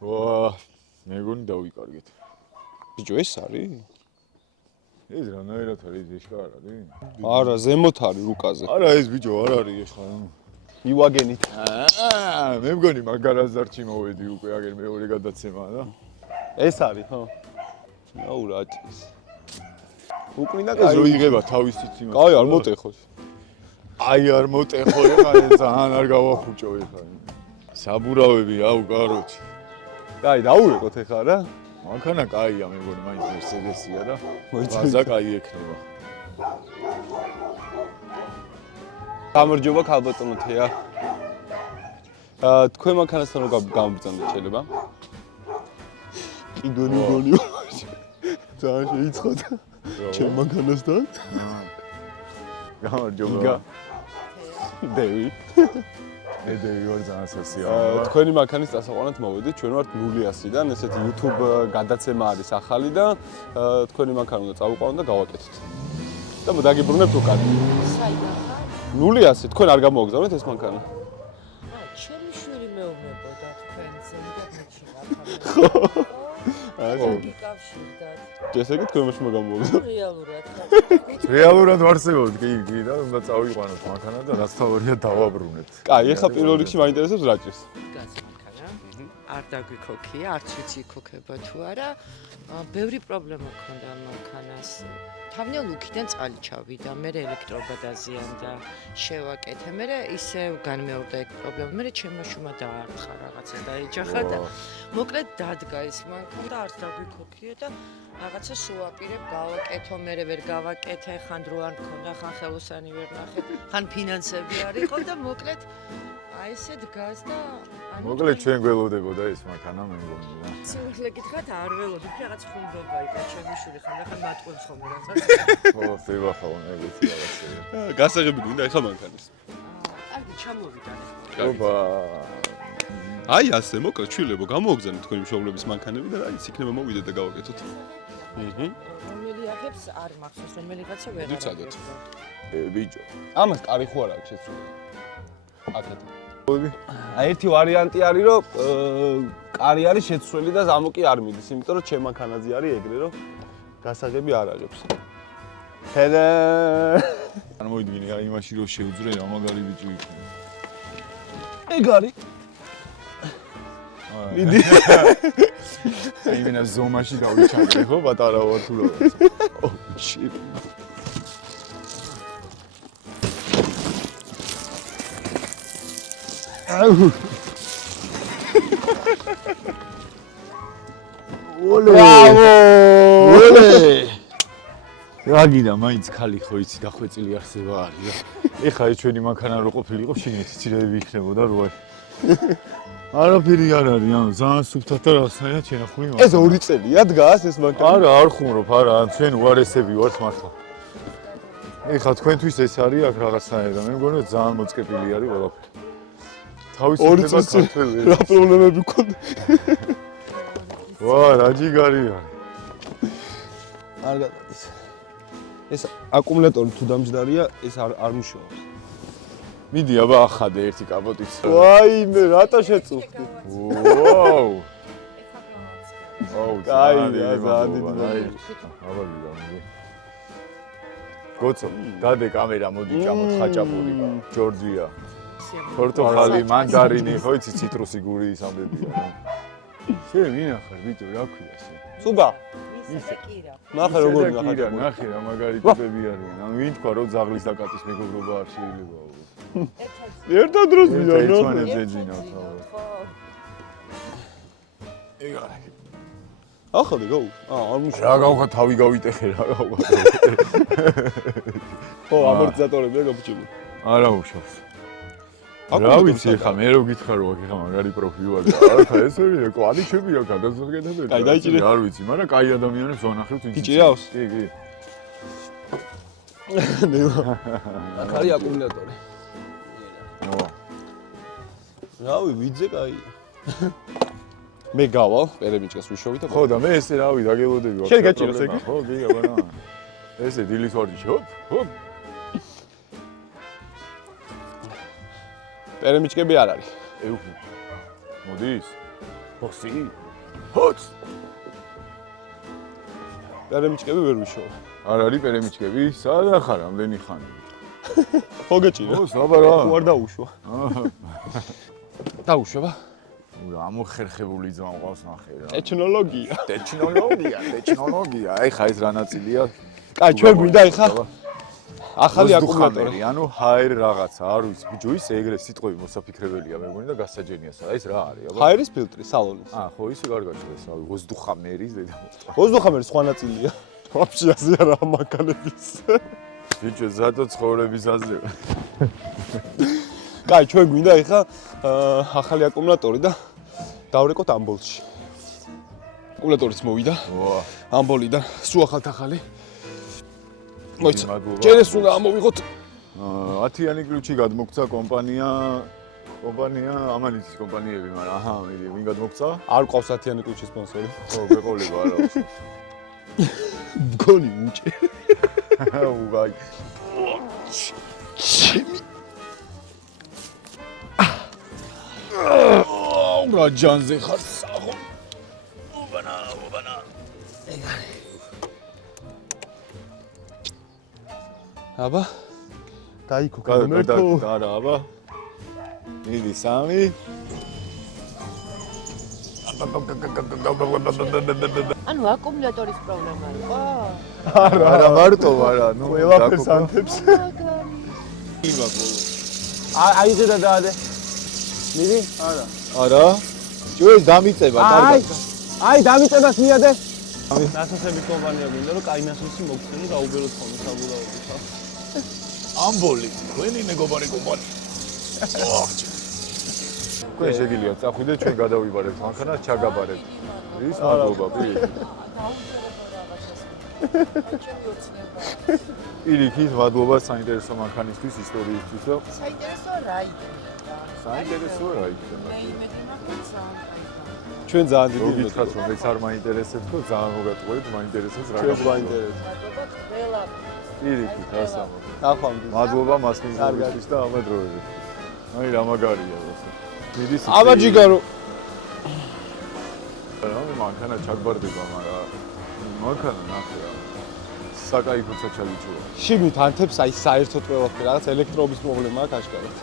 ვა, მეგონი დავიკარგეთ. ბიჭო, ეს არის? ეს რანაირად არის ეს ხარ არის? არა, ზემოთ არის რუკაზე. არა, ეს ბიჭო არ არის ეს ხარ. ივაგენით. მე მგონი მაგარაზარჩი მოვედი უკვე აგერ მეორე გადაცემაა და. ეს არის, ხო? აუ რაჭის. უკრინა ეს რო იღება თავის ციციმას. კაი, არ მოტეხოს. აი არ მოტეხო ეხა ძალიან არ გავახუჭო ეხა. საბურავები, აუ კაროჩი. კაი, დაურეკოთ ეხა რა. მანქანა კაია, მე მგონი მაინც მერსედესია და ბაზა კაი ექნება. გამარჯობა ქალბატონო თეა. თქვენ მანქანასთან რო გამბრძანდეთ შეიძლება? კი გონი. ძალიან შეიცხოთ. ჩემ მანქანასთან? გამარჯობა. დევი. დევი ვარ ძალიან სასია. თქვენი მანქანის დასაყვანად მოვედით, ჩვენ ვართ 0-100-დან, ესეთი YouTube გადაცემა არის ახალი და თქვენი მანქანა უნდა წავუყავოთ და გავაკეთოთ. და მოდაგიბრუნებთ უკან. საიდან ხარ? 0-100, თქვენ არ გამოგზავნეთ ეს მანქანა? ჩემი შვილი მეუბნებოდა თქვენზე, მიგაჩინა. ხო. გიკავშირდათ. ესე იგი თქვენ მაშინ გამოგზავნეთ. რეალურად. რეალურად ვარსებობთ, კი და უნდა წავიყვანოთ მანქანა და რაც თავია დავაბრუნეთ. კაი, ეხლა პირველ რიგში მაინტერესებს რაჭის. გას მანქანა. არ დაგვიქოქია, არც ვიცი იქოქება თუ არა. ბევრი პრობლემა ჰქონდა მანქანას. თავიდან ლუკიდან წყალი ჩავიდა, მე ელექტრობა დაზიანდა, შევაკეთე, მე ისე განმეორდა ეგ პრობლემა, მე ჩემო შუმა დაართხა რაღაცა დაიჯახა და მოკლედ დადგა ეს მანქანა და არც დაგვიქოქია და რაღაცა სუაპირებ გავაკეთო, მე ვერ გავაკეთე, ხან დრო არ მქონდა, ხან ხელოსანი ვერ ნახე, ხან ფინანსები არ იყო და მოკლედ აი ესე დგას და მოკლედ ჩვენ გველოდებოდა ეს მანქანა მე მგონი რა. სიმართლე გითხრათ არ ველოდებ რაღაც ხუმრობა იყო ჩემი შვილი ხანდახან მატყობს ხოლმე რაღაცა. ხო, შევახავ ეგეც რაღაცა. გასაღები გვინდა ეხლა მანქანის. კარგი ჩამოვიდა. ოპა. აი ასე მოკლედ ჩვილებო გამოგზავნეთ თქვენი მშობლების მანქანები და რაიც იქნება მოვიდეთ და გავაკეთოთ. რომელი აღებს არ მახსოვს რომელიღაცა ვერ არის. ვიცადოთ. ბიჭო. ამას კარი ხო არ აქვს შეცვლილი. აკეთე. აი ერთი ვარიანტი არის რომ კარი არის შეცვლილი და ზამოკი არ მიდის, იმიტომ რომ ჩემ მანქანაზე არის ეგრე რომ გასაღები არ აჯობს. ხედა. წარმოიდგინე აი იმაში რომ შეუძრე რა მაგარი ბიჭი იქნება. ეგ არის. მიდი. იმენა ზომაში დავიჩანე ხო პატარა ვარ თუ რაღაც. ო ჩი. აუ. ოლე. ოლე. რაგიდა მაინც ხალი ხო იცი დახვეწილი არსება არის რა. ეხლა ეს ჩვენი მანქანა რო ყოფილიყო შინით ცირები იქნებოდა რო არის. არაფერი არ არის, ანუ ძალიან სუფთად და რაღაცაა ჩენახული მანქანა. ეს 2 წელია დგას ეს მანქანა? არა, არ ხუმრობ, არა, ჩვენ უარესები ვართ მართლა. ეხლა თქვენთვის ეს არის აქ რაღაცაა და მე მგონი რომ ძალიან მოწყებილი არის ყველაფერი. თავისუფლება ქართველი. რა პრობლემები გქონდა? ვა, რა ჯიგარი არის. არ გადადის. ეს აკუმულატორი თუ დამჯდარია, ეს არ მუშაობს. მიდი აბა ახადე ერთი კაპოტიც. ვაიმე, რატო შეწუხდი? ვაუ. აუ, კაი, ძალიან ძალიან დიდი აბა გიგამი. გოცო, დადე კამერა მოდი ჭამოთ ხაჭაპური. ჯორჯია. პორტოხალი, მანდარინი, ხო იცი ციტრუსი გური ისამდებია. შენ ვინახარ ბიჭო, რა ქვია შენ? სუბა. ისე კირა. ნახე როგორ ნახე. ნახე რა მაგარი ტიპები არიან. ანუ ვინ თქვა რომ ძაღლის და კატის მეგობრობა არ შეიძლება. ერთად დროს ვიდა რა. ერთმანეთს ეძინავთ თავად. ეგ არა. ახლა გაუ. არ მუშაობს. რა გავხა თავი გავიტეხე რა გავხა. ხო, ამორტიზატორებია გაფუჭებული. არა უშავს. რა ვიცი ხა მე რო გითხარ რომ ხა მაგარი პროფილი ვარ და არა ესეა კვალიფიკები აქვს გადასაღებები. კაი დაიჭირე. არ ვიცი, მაგრამ კაი ადამიანებს ვანახავთ ვინც. გიჭირავს? კი, კი. აქ არის აკუმულატორი. ო. რავი, ვიძე კაი. მე გავალ, პერემიჭკას ვიშოვით და ხო და მე ესე რავი დაგელოდები ვარ. შენ გაჭიროს ეგ? ხო, კი, აბა. ესე დილის ვარჯი, ჰოპ, ჰოპ. პერემიჭკები არ არის. ეუხი. მოდის? ბოსი? ჰოც! პერემიჩკები ვერ ვიშოვ. არ არის პერემიჩკები? სადა ხარ რამდენი ხანი? მოგეჭირე? ო, საბარა. უარ დაუშვა. დაუშვება? ამოხერხებული ძმა მყავს ნახე რა. ტექნოლოგია. ტექნოლოგია. აი ხა ეს რა ნაწილია? კაი, ჩვენ გვინდა ეხა ახალი აკუმულატორი. ანუ ჰაერ რაღაცა, არ ვიცი, ბიჭო ის ეგრე სიტყვები მოსაფიქრებელია მე მგონი და გასაჯენია სა. ეს რა არის, აბა? ჰაერის ფილტრი სალონის. ხო, ისე კარგაჭრა ეს, რავი, ვოზდუხამერის დედა. ვოზდუხამერის სხვა ნაწილია. ვაფშე აზია რა მანქანების. ბიჭო, ზატო ცხოვრების აზრია. კაი, ჩვენ გვინდა ეხა ახალი აკუმულატორი და დავრეკოთ ამბოლში. აკუმულატორიც მოვიდა. ვა. ამბოლიდან სულ ახალი. მოიცა. ჯერეს უნდა ამოვიღოთ. 10-იანი ключი გადმოგცა კომპანია ამანიცის კომპანიები, მაგრამ აჰა, ვინ გადმოგცა? არ ყავს 10-იანი ключის სპონსორი. ხო, გეყოლება არა უშავს. მგონი უჭე. უგაი. ჩემი რა ჯანზე ხარ საღო. უბანა. აბა დაიქო გამერთო. არა, აბა. მიდი 3. ანუ აკუმულატორის პრობლემა იყო? არა, მარტო არა, ნუ ყველაფერს ანთებს. იმა ბოლო. აი ზედა დაადე. მიდი? არა. ჯოეს დამიწება კარგად. აი დამიწებას მიადე. ნასოსები კომპანია გვინდა რომ კაი ნასოსი მოგცენ და აუბეროთ ხოლმე საბუდაოები ხა. ამბოლი, თქვენი მეგობარი კომპანია. თქვენ შეგიძლიათ წახვიდეთ, ჩვენ გადავიბარებთ მანქანას, ჩაგაბარებთ. ის მადლობა, პირიქით, მადლობა საინტერესო მანქანისთვის, ისტორიისთვის და საინტერესო რა იქნება? საინტერესო რა იქნება? ჩვენ ძალიან დიდი მოგითხრათ რომ მეც არ მაინტერესებს და ძალიან მოგატყუეთ, მაინტერესებს რა. ჩვენ მაინტერესებს. პირიქით, ასა. ნახვამდის. მადლობა მასპინძლებისთვის და ამა დროებით. აი რა მაგარია ასე. მიდის აბა ჯიგარო. რა მანქანა ჩაგბარდება, მაგრამ მანქანა ნახე რა. საკაიფო საჩალიჩოა. შიგნით ანთებს აი საერთოდ ყველაფერი რაღაც ელექტროობის პრობლემაა კაშკარად.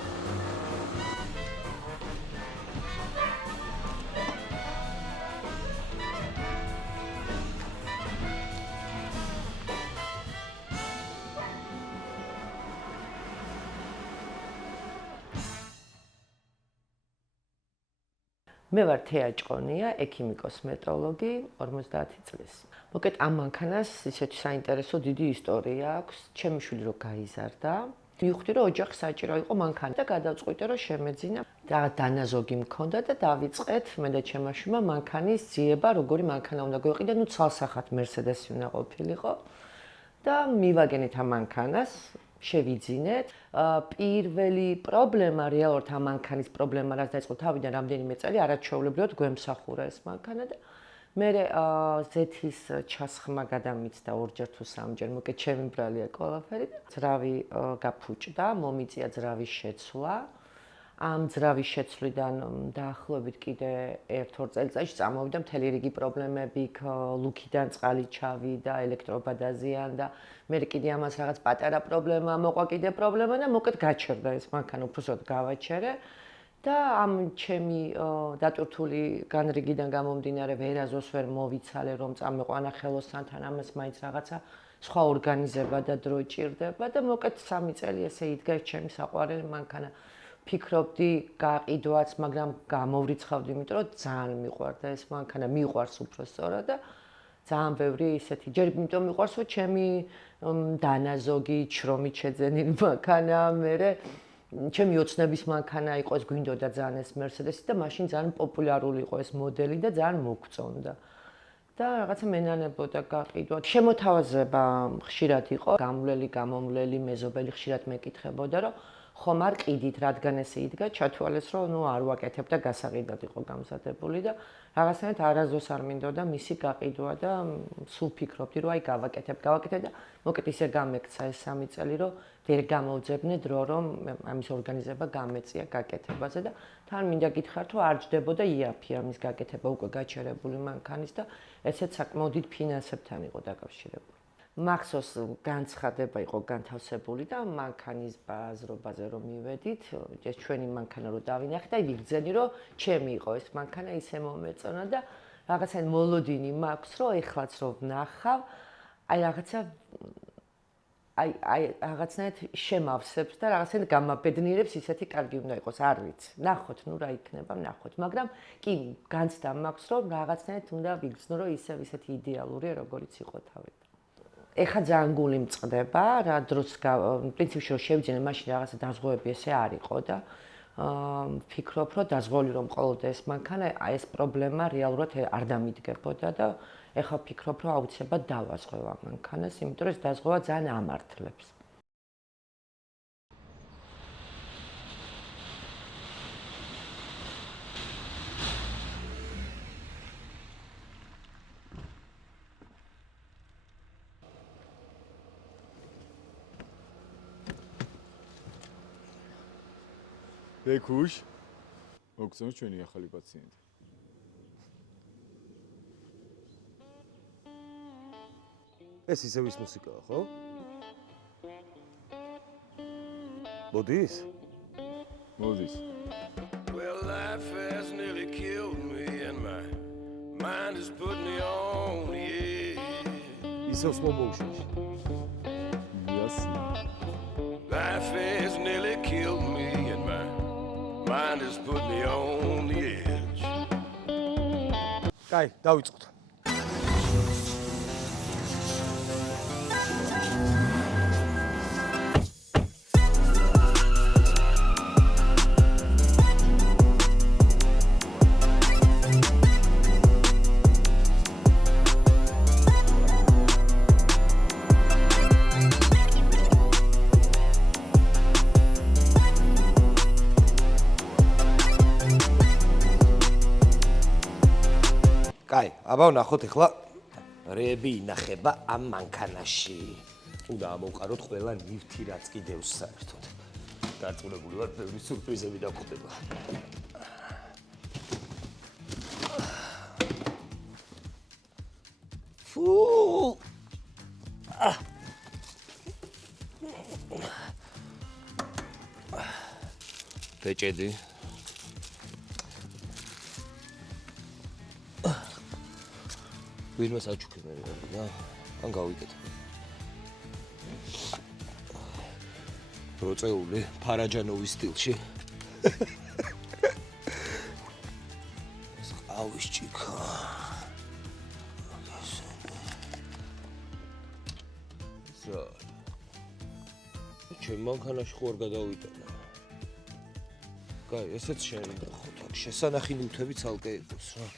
მე ვარ თეა ჭყონია, ექიმიკოს-მეტოლოგი, 50 წლის. მოკეთ ამ მანქანას ისეთი საინტერესო დიდი ისტორია აქვს. ჩემი შვილი რო გაიზარდა, მივხვდი რომ ოჯახი საჭირო იყო მანქანა და გადავწყვიტე რომ შემეძინა და დანაზოგი მქონდა და დავიწყეთ მე და ჩემმა შვილმა მანქანის ძიება, როგორი მანქანა უნდა გვეყიდა, ნუ ცალსახად მერსედესი უნდა ყოფილიყო და მივაგენით ამ მანქანას. შევიძინეთ. პირველი პრობლემა რეალურად ამ მანქანის პრობლემა რაც დაიწყო თავიდან რამდენიმე წელი არაჩვეულებრივად გვემსახურა ეს მანქანა და მე ზეთის ჩასხმა გადამიცდა ორჯერ თუ სამჯერ, მოკეთ ჩემი ბრალია ყველაფერი და ძრავი გაფუჭდა, მომიწია ძრავის შეცვლა. ამ ძრავის შეცვლიდან დაახლოებით კიდე 1-2 წელიწადში წამოვიდა მთელი რიგი პრობლემები, ლუქიდან წყალი ჩავიდა, ელექტრობა დაზიანდა. მე კიდე ამას რაღაც პატარა პრობლემა, მოყვა კიდე პრობლემა და მოკეთ გაჩერდა ეს მანქანა, უბრალოდ გავაჩერე და ამ ჩემი დატვირთული განრიგიდან გამომდინარე ვერაზოს ვერ მოვიცალე რომ წამეყვანა ხელოსანთან ამას მაინც რაღაცა სხვა ორგანიზება და დრო ჭირდება და მოკეთ 3 წელი ესე იდგა ჩემი საყვარელი მანქანა. ფიქრობდი გაყიდვაც, მაგრამ გამოვრიცხავდი, იმიტომ რომ ძალიან მიყვარდა ეს მანქანა, მიყვარს უფრო სწორად და ძალიან ბევრი ისეთი ჯერ იმიტომ მიყვარს, რომ ჩემი დანაზოგი ჩრომით შეძენილი მანქანა, მე ჩემი ოცნების მანქანა იყო, ეს გვინდოდა ძალიან ეს მერსედესი და მაშინ ძალიან პოპულარული იყო ეს მოდელი და ძალიან მოგწონდა. და რაღაცა მენანებოდა გაყიდვა. შემოთავაზება ხშირად იყო, გამვლელი, გამომვლელი, მეზობელი ხშირად მეკითხებოდა, რომ ხომ არ ყიდით, რადგან ესე იდგა, ჩათვალეს, რომ ნუ არ ვაკეთებ და გასაყიდად იყო გამზადებული და რაღაცნაირად არასდროს არ მინდოდა მისი გაყიდვა და სულ ფიქრობდი, რომ აი გავაკეთებ და მოკეთ ისე გამექცა ეს 3 წელი, რომ ვერ გამოვძებნე დრო, რომ ამის ორგანიზება გამეწია გაკეთებაზე და თან მინდა გითხრათ, რომ არ ჯდებოდა იაფი ამის გაკეთება უკვე გაჩერებული მანქანის და ესეც საკმაოდ დიდ ფინანსებთან იყო დაკავშირებული. მახსოვს განცხადება იყო განთავსებული და მანქანის ბაზრობაზე რომ მივედით, ეს ჩვენი მანქანა რო დავინახე და ვიგრძენი რომ ჩემი იყო ეს მანქანა ისე მომეწონა და რაღაცა მოლოდინი მაქვს რომ ეხლაც რომ ვნახავ, აი რაღაცა აი რაღაცნაირად შემავსებს და რაღაცნაირად გამაბედნიერებს ისეთი კარგი უნდა იყოს, არ ვიცი. ნახოთ, ნუ რა იქნება, ნახოთ, მაგრამ კი განცდა მაქვს რომ რაღაცნაირად უნდა ვიგრძნო რომ ისეთი იდეალურია როგორიც იყო თავიდან. ეხა ძალიან გული მწყდება, რა დროს პრინციპში რომ შევიძინე, მაშინ რაღაცა დაზღვევები ესე არ იყო და ვფიქრობ, რომ დაზღვეული რომ ყოლოდა ეს მანქანა, ეს პრობლემა რეალურად არ დამიდგებოდა და ეხა ვფიქრობ, რომ აუცილებლად დავაზღვევ ამ მანქანას, იმიტომ რომ ეს დაზღვევა ძალიან ამართლებს. ბეკუშ მოგწონს ჩვენი ახალი პაციენტი. ეს ისევ ის მუსიკაა, ხო? მოდის? მოდის. Well, life has nearly killed me and my mind has put me on the edge. ისევ slow motion-ში. იასი. Life has nearly killed me and my mind has put me on the edge. კაი, დავიწყოთ. კაი, აბა ვნახოთ ახლა რეები ინახება ამ მანქანაში. უნდა ამოვყაროთ ყველა ნივთი რაც კიდევს საერთოდ. დარწმუნებული ვარ, ბევრი სურპრიზები დაგხვდება. ფუ! ბეჭედი ვინმე საჩუქებია და ან გავიკეთებ. პროცეული ფარაჯანოვის სტილში. ეს ყავის ჭიქა. ზა. ჩემ მანქანაში ხო არ გადავიტანა. კაი, ესეც შეიძლება ხო თქ შესანახი ნივთები ცალკე იყოს რა.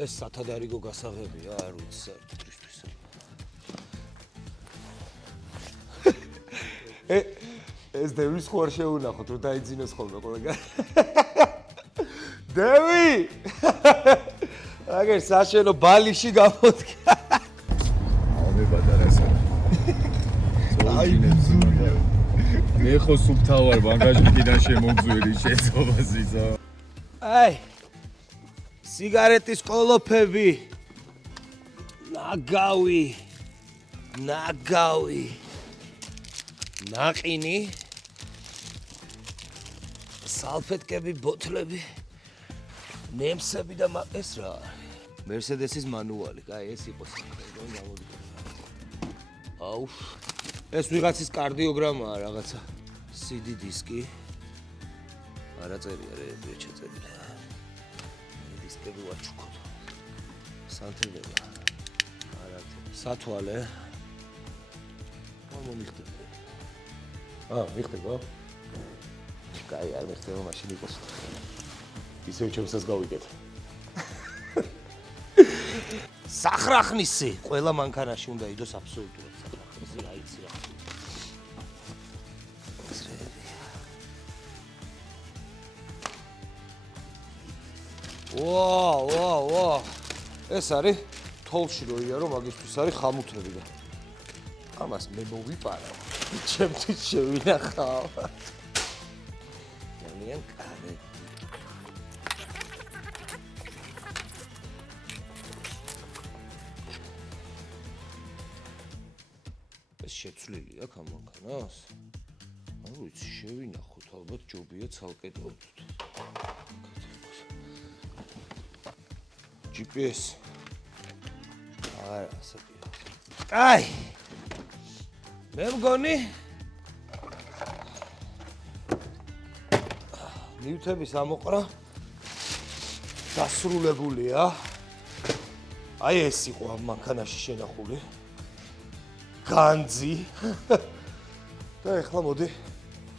ეს სათადარიგო გასაღებია, არ ვიცი საერთოდისთვის. ეს დევის ხო არ შეუნახოთ, რომ დაიძინოს ხოლმე ყველგან. დევი! აგერ საშენო ბალიში გამოდგა. ამებადარასა. აი ზურია. მე ხო სუფთავარ ბანგაჟიდან შემოგზვირი შეცობაზიზა. აი სიგარეტის ყოლოფები. ნაგავი. ნაყინი. სალფეტკები, ბოთლები. ნემსები და ეს რა? მერსედესის მანუალი, კაი, ეს იყო საკრებო, გამოდიო. აუ. ეს ვიღაცის კარდიოგრამაა რაღაცა. CD დისკი. არა წერია რეებია ჩაწერილი. დისკები ვაჩუქოთ. სანთლება. არა, სათვალე. მომიხდება. მიხდება? კაი, არ მიხდება, მაშინ იყოს. ისევ ჩემსაც გავიკეთე. სახრახნისი, ყველა მანქანაში უნდა იდოს აბსოლუტურად სახრახნისი, რა იცი რა. ვა. ეს არის თოლში რო იარო, მაგისთვის არის ხამუთები და ამას მე მოვიპარავ. ჩემთვის შევინახავ. ძალიან კარგი. ეს შეცვლილია გამანქანას? არ ვიცი, შევინახოთ, ალბათ ჯობია ცალკე დავთვით. GPS. არა, ასე პირა. აი! მე მგონი ნივთების ამოყრა დასრულებულია. აი ეს იყო ამ მანქანაში შენახული. განძი. და ეხლა მოდი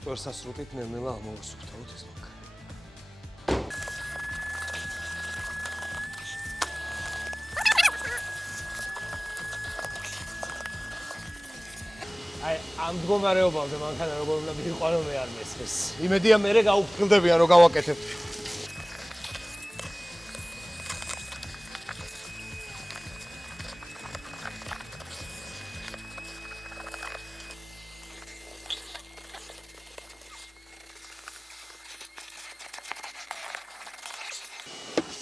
თორსასრუტით ნელ-ნელა ამოვასუფთავოთ ეს მანქანა. აი ამ მდგომარეობამდე მანქანა როგორ უნდა მიყარო მე არ მესმის. იმედია მე გაუფრთხილდებიან რომ გავაკეთებთ.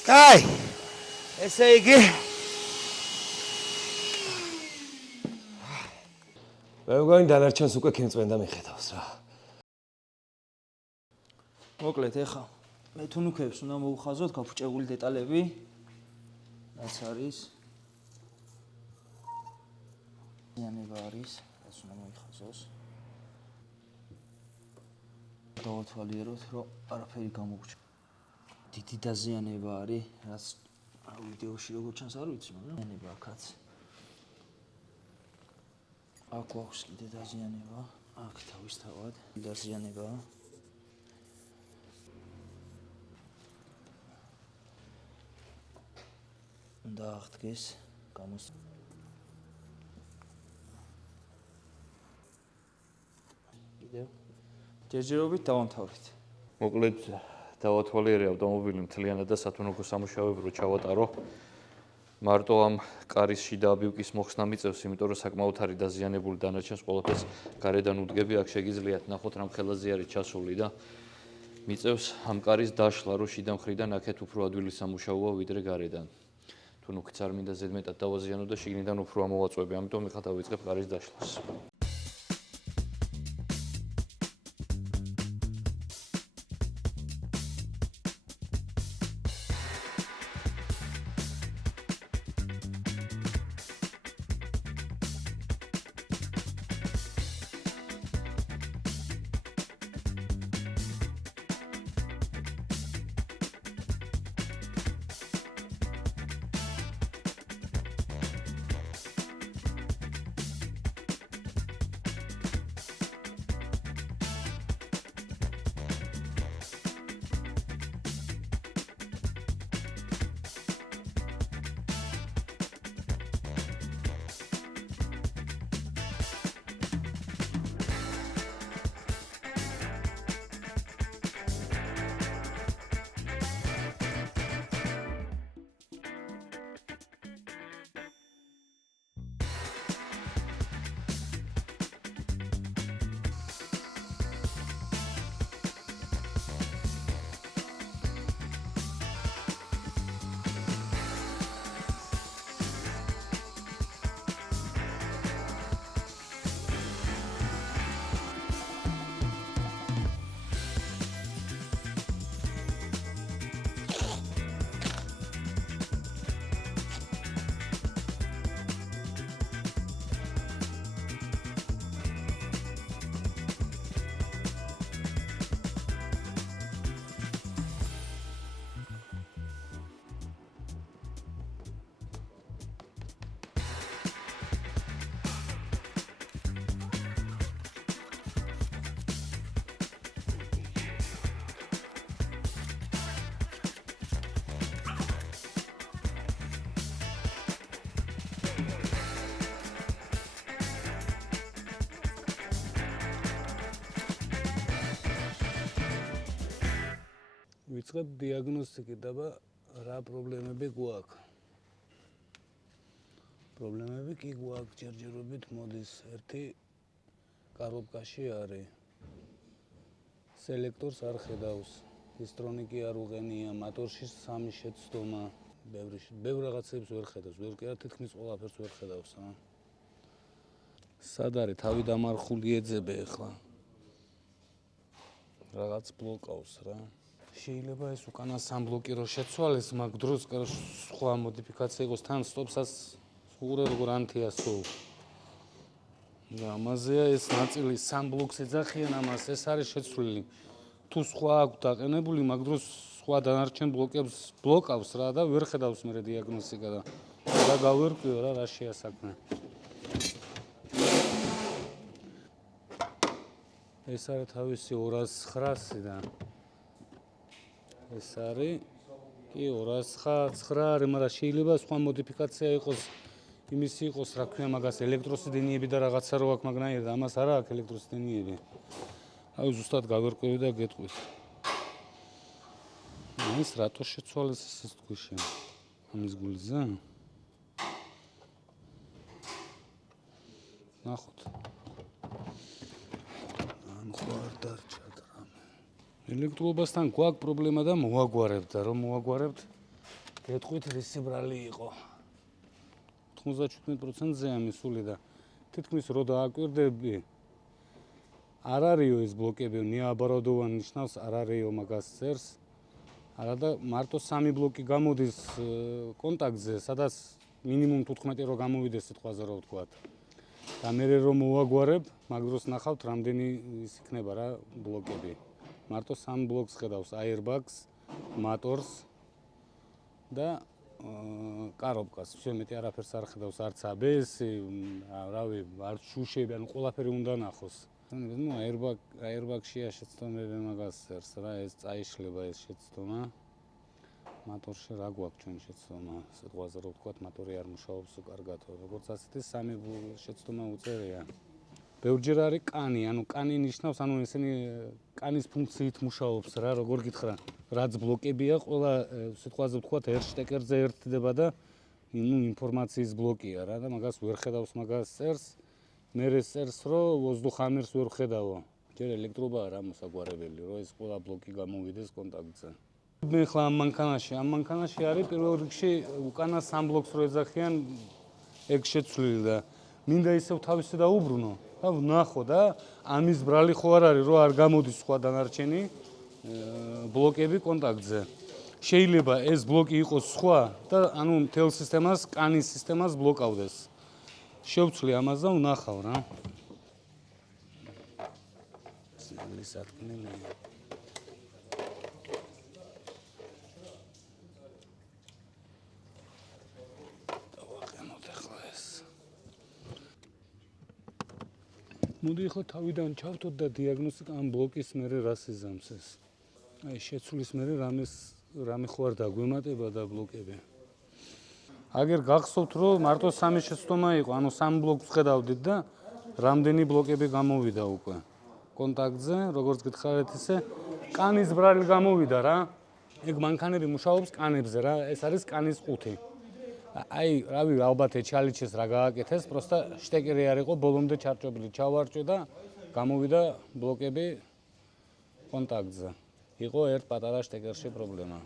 კაი. ესე იგი მე მგონი დანარჩენს უკვე ქიმწვენ და მიხედავს რა. მოკლედ ეხა მე თუნუქებს უნდა მოუხაზოთ გაფუჭებული დეტალები. რაც არის ზიანება არის, რაც უნდა მოიხაზოს. დავათვალიეროთ, რომ არაფერი გამოგჩა. დიდი დაზიანება არის, რაც ვიდეოში როგორ ჩანს არ ვიცი, მაგრამ ზიანება აქაც. აქ გვაქვს კიდე დაზიანება, აქ თავისთავად დაზიანება. უნდა აღდგეს გამოს. კიდევ ჯერჯერობით დავამთავრეთ. მოკლედ დავათვალიერე ავტომობილი მთლიანად და სათანადო სამუშაოები რო ჩავატარო. მარტო ამ კარის შიდა აბიუკის მოხსნა მიწევს, იმიტომ რომ საკმაოდ არის დაზიანებული დანარჩენს ყველაფერს გარედან უდგები, აქ შეგიძლიათ ნახოთ რამ ხელაზე არის ჩასული და მიწევს ამ კარის დაშლა, რომ შიდა მხრიდან აქეთ უფრო ადვილი სამუშაოა ვიდრე გარედან. თუნუქიც არ მინდა ზედმეტად დავაზიანო და შიგნიდან უფრო ამოვაწვევი, ამიტომ ეხლა დავიწყებ კარის დაშლას. ვიწყებ დიაგნოსტიკით და რა პრობლემები გვაქვს? პრობლემები კი გვაქვს, ჯერჯერობით მოდის ერთი კარობკაში არის. სელექტორს არ ხედავს, ისტრონიკი არ უღენია, მოტორში სამი შეცდომა, ბევრ რაღაცებს ვერ ხედავს, ვერ კი არა თითქმის ყველაფერს ვერ ხედავს, რა. სად არის თავი დამარხული ეძებე ახლა? რაღაც ბლოკავს რა. შეიძლება ეს უკანა სამ ბლოკი რო შეცვალეს, მაგ დროს სხვა მოდიფიკაცია იყოს თან სტოპსაც უყურე როგორ ანთია სულ. და ამაზეა ეს ნაწილი სამ ბლოკს ეძახიან ამას, ეს არის შეცვლილი. თუ სხვა აქვს დაყენებული, მაგ დროს სხვა დანარჩენ ბლოკებს ბლოკავს რა და ვერ ხედავს მერე დიაგნოსტიკა და გავერკვიო რა რაშია საქმე. ეს არის თავისი 209 და ეს არის კი 209 არის, მაგრამ შეიძლება სხვა მოდიფიკაცია იყოს, იმის იყოს, რა ქვია მაგას ელექტროსიდენიები და რაღაცა რო აქვს, მაგრამ ამას არა აქვს ელექტროსიდენიები. აი ზუსტად გავერკვევი და გეტყვით. ის რატო შეცვალეს ეს თქვიში? ამის გულზე? ნახოთ. არ დარჩა დრამა. ელექტროობასთან გვაქვს პრობლემა და მოვაგვარებთ და რომ მოვაგვარებთ, გეტყვით რისი ბრალი იყო. 97%-ზე ამისული და თითქმის რო დააკვირდები, არ არისო ეს ბლოკები, ნეაბაროდოვანი ნიშნავს არ არისო მაგას წერს. არა და მარტო 3 ბლოკი გამოდის კონტაქტზე, სადაც მინიმუმ 15 რო გამოვიდეს სიტყვაზე რო ვთქვათ. და მე რომ მოვაგვარებ, მაგ დროს ნახავთ რამდენი ის იქნება რა ბლოკები. მარტო 3 ბლოკს ხედავს airbag-ს, მოტორს და კარობკას. всё მეტი არაფერს არ ხედავს, არც ABS-ი, რავი, არც შუშები, ანუ ყველაფერი უნდა ნახოს. ну airbag-შია შეცდომები მაგას წერს რა, ეს წაიშლება ეს შეცდომა. მოტორში რა გვაქვს ჩვენ შეცდომა, სიტყვაზე რო ვთქვათ, მოტორი არ მუშაობს კარგად, როგორც ასეთი 3 შეცდომა უწერია. ბევრჯერ არის კანი, ანუ კანი ნიშნავს, ანუ ესენი კანის ფუნქციით მუშაობს რა, როგორ გითხრა, რაც ბლოკებია, ყველა სიტყვაზე ვთქვათ, ერშტეკერზე ერთდება და ინფორმაციის ბლოკია რა და მაგას ვერ ხედავს მაგას წერს. მე ეს წერს, რომ ვოздуხამერს ვერ ხედავო. ჯერ ელექტროობა არა მოსაგვარებელი, რომ ეს ყველა ბლოკი გამოვიდეს კონტაქტზე. მე ხლა ამ მანქანაში არის პირველ რიგში უკანა 3 ბლოკს რო ეძახიან, ეგ შეცვლილი და მინდა ისევ თავისი დაუბრუნო. და ვნახო და ამის ბრალი ხო არ არის, რომ არ გამოდის სხვა დანარჩენი ბლოკები კონტაქტზე. შეიძლება ეს ბლოკი იყოს სხვა და ანუ მთელ სისტემას, კანის სისტემას ბლოკავდეს. შევცვლი ამას და ვნახავ რა. მოდი ხო თავიდან ჩავთოთ და დიაგნოსტიკა ამ ბლოკის მერე რას იზამს ეს. აი შეცვლის მერე რამე ხო არ დაგვემატება და ბლოკები. აგერ გახსოვთ რომ მარტო 3 შეცდომა იყო, ანუ 3 ბლოკს ხედავდით და რამდენი ბლოკები გამოვიდა უკვე კონტაქტზე, როგორც გითხარით ისე კანის ბრალი გამოვიდა რა. ეგ მანქანები მუშაობს კანებზე რა, ეს არის კანის ყუთი. აი, რავი, ალბათ ეჩალიჩეს რა გააკეთეს, პროსტა შტეკერი არ იყო ბოლომდე ჩარჭობილი, ჩავარჭო და გამოვიდა ბლოკები კონტაქტზე. იყო ერთ პატარა შტეკერში პრობლემა.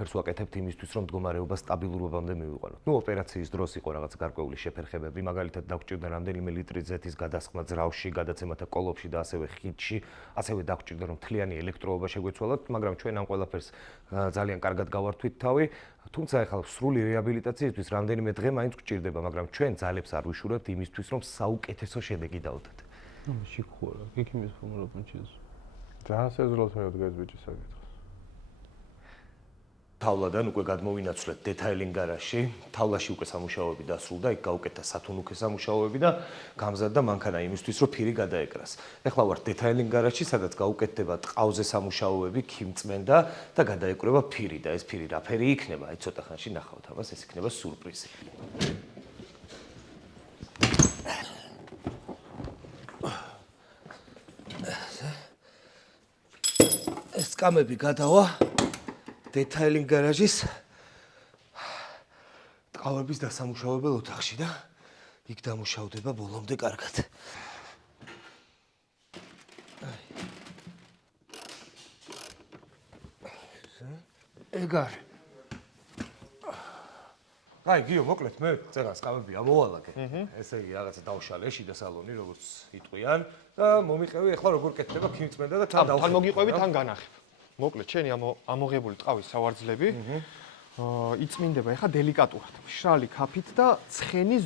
ყველაფერს ვაკეთებთ იმისთვის, რომ მდგომარეობა სტაბილურობამდე მივიყვანოთ. ნუ ოპერაციის დროს იყო რაღაც გარკვეული შეფერხებები, მაგალითად დაგვჭირდა რამდენიმე ლიტრი ზეთის გადასხმა ძრავში, გადაცემათა კოლოფში და ასევე ხიდში, ასევე დაგვჭირდა რომ მთლიანი ელექტროობა შეგვეცვალოთ, მაგრამ ჩვენ ამ ყველაფერს ძალიან კარგად გავართვით თავი. თუმცა ახლა სრული რეაბილიტაციისთვის რამდენიმე დღე მაინც გვჭირდება, მაგრამ ჩვენ ძალებს არ ვიშურებთ იმისთვის, რომ საუკეთესო შედეგი დავდოთ. შიქურა, გიქიმის ფორმულობუნჩის. ძალიან სერიოზულად მედგეს ბიჭის საკითხს. თავლადან უკვე გადმოვინაცვლეთ დეტაილინგ გარაჟში, თავლაში უკვე სამუშაოები დასრულდა, იქ გაუკეთა სათუნუქე სამუშაოები და გამზადდა მანქანა იმისთვის, რომ ფირი გადაეკრას. ეხლა ვართ დეტაილინგ გარაჟში, სადაც გაუკეთდება ტყავზე სამუშაოები, ქიმწმენდა და გადაეკრება ფირი და ეს ფირი რა ფერი იქნება, აი ცოტა ხანში ნახავთ ამას, ეს იქნება სურპრიზი. ეს კამები გადავა დეტაილინგ გარაჟის ტყავების დასამუშავებელ ოთახში და იქ დამუშავდება ბოლომდე კარგად. ეგ არის. აი, გიო, მოკლედ მე წერას კამები ამოვალაგე. ესე იგი რაღაცა დავშალე შიდა სალონი, როგორც იტყვიან და მომიყევი ახლა როგორ კეთდება ქიმწმენდა და თან თან მოგიყვები, თან განახებ. მოკლედ, შენი ამოღებული ტყავის სავარძლები იწმინდება ეხა დელიკატურად, მშრალი ქაფით და ცხენის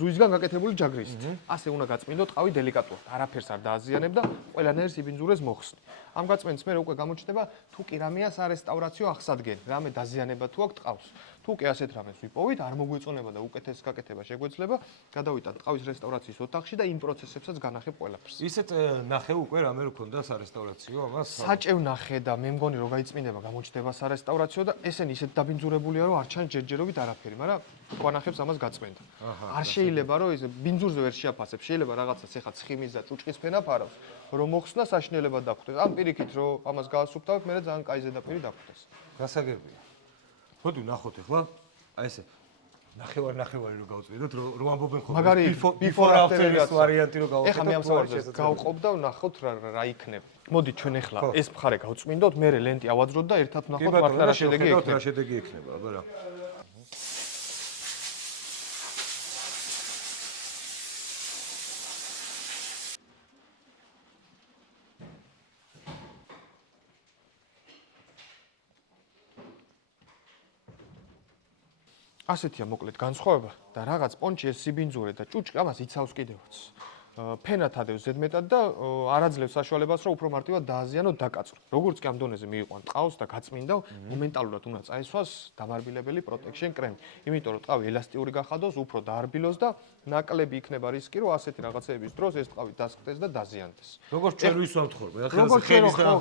ძუისგან გაკეთებული ჯაგრისით. ასე უნდა გაწმინდო ტყავი დელიკატურად, არაფერს არ დააზიანებ და ყველანაირ სიბინძურეს მოხსნი. ამ გაწმენდის მერე უკვე გამოჩნდება თუ კი რამეა სარესტავრაციო აღსადგენი, რამე დაზიანება თუ აქვს ტყავს. თუ კი ასეთ რამეს ვიპოვით, არ მოგვეწონება და უკეთეს გაკეთება შეგვეძლება, გადავიტან ტყავის რესტავრაციის ოთახში და იმ პროცესებსაც განახებ ყველაფერს. ისეთ ნახე უკვე რამე რო ქონდა სარესტავრაციო ამას? საჭევ ნახე და მე მგონი რომ გაიწმინდება გამოჩნდება სარესტავრაციო და ესენი ისეთ დაბინძურებულია რომ არ ჩანს ჯერჯერობით არაფერი, მაგრამ გვანახებს ამას გაწმენდა. არ შეიძლება რომ ეს ბინძურზე ვერ შეაფასებ, შეიძლება რაღაცას ეხა ცხიმის და ჭუჭყის ფენა ფარავს, რომ მოხსნა საშინელება დაგხვდეს. ამ პირიქით რომ ამას გაასუფთავებ, მე ძალიან კაი ზედაპირი დაგხვდეს. გასაგებია. მოდი ვნახოთ ახლა. აი ესე ნახევარი რო გავწვიდოთ, რომ ამბობენ ხოლმე. მაგარი before after ვარიანტი რო გავაკეთოთ. ეხლა მე ამ სავარჯელს გავყობ და ვნახოთ რა იქნება. მოდი ჩვენ ახლა ეს მხარე გავწმინდოთ, მე ლენტი ავაძროთ და ერთად ვნახოთ მართლა რა შედეგი იქნება. რა შედეგი იქნება, აბა რა. ასეთია მოკლედ განსხვავება და რაღაც პონჩი ეს სიბინძურე და ჭუჭყი ამას იცავს კიდევაც. ფენად ადევს ზედმეტად და არ აძლევს საშუალებას რომ უფრო მარტივად დააზიანო დაკაწრო. როგორც კი ამ დონეზე მიიყვან ტყავს და გაწმინდა, მომენტალურად უნდა წაესვას დამარბილებელი protection creme. იმიტომ რომ ტყავი ელასტიური გახადოს, უფრო დაარბილოს და ნაკლები იქნება რისკი რომ ასეთი რაღაცეების დროს ეს ტყავი დასხდეს და დაზიანდეს. როგორც ჩვენ ვისვამთ ხოლმე, როგორც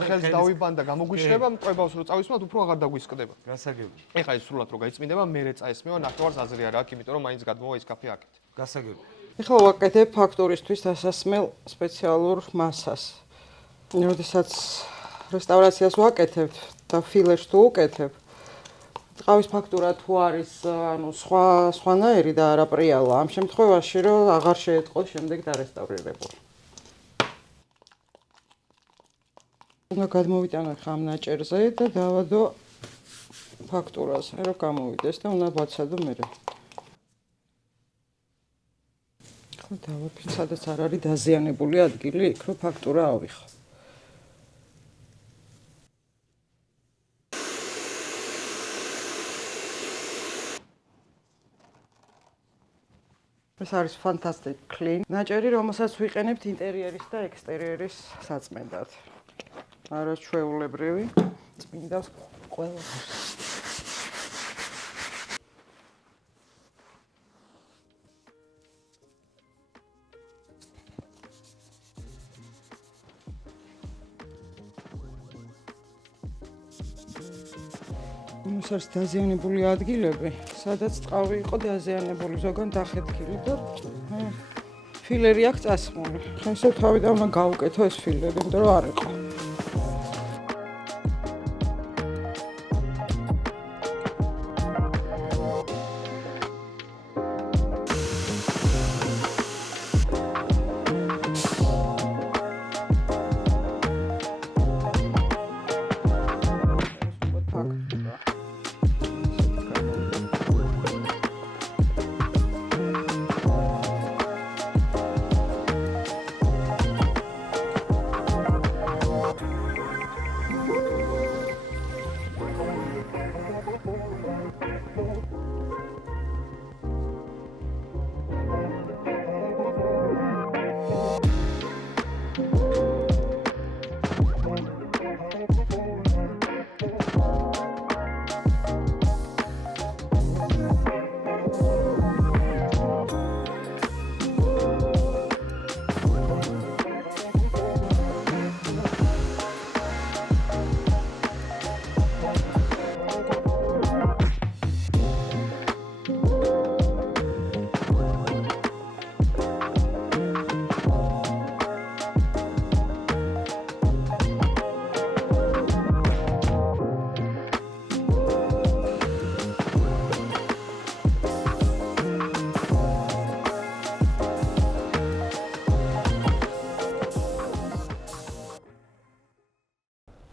ხელს დავიბან და გამოგვიშლება, მყვებავს რომ წავისმოთ, უფრო აღარ დაგვისკდება. გასაგებია. ეხლა ეს სრულად რო გაიწმინდება, მერე წაესმევა, ნახევარს აზრი არ აქვს, იმიტომ რომ მაინც გადმოვა ის კაფე აქეთ. გასაგებია. ეხლა ვაკეთებ ფაქტორისთვის დასასმელ სპეციალურ მასას. როდესაც რესტავრაციას ვაკეთებ და ფილერს თუ უკეთებ, ტყავის ფაქტურა თუ არის ანუ სხვანაირი და არაპრიალა, ამ შემთხვევაში რომ აღარ შეეტყოს შემდეგ დარესტავრირებულ. უნდა გადმოვიტანო ხა ამ ნაჭერზე და დავადო ფაქტურაზე, რომ გამოვიდეს და უნდა ვაცადო მერე. დავაფიქრე, სადაც არ არის დაზიანებული ადგილი, იქ რო ფაქტურა ავიხო. ეს არის fantastic clean. ნაჭერი, რომელსაც ვიყენებთ ინტერიერის და ექსტერიერის საწმენდად. არაჩვეულებრივი, წმინდავს ყველაფერს. ეს არის დაზიანებული ადგილები, სადაც ტყავი იყო დაზიანებული, ზოგან დახეთქილი და ფილერი აქვს წასმული. ხა ისე თავიდან უნდა გავუკეთო ეს ფილერი, იმიტომ რომ არ იყო.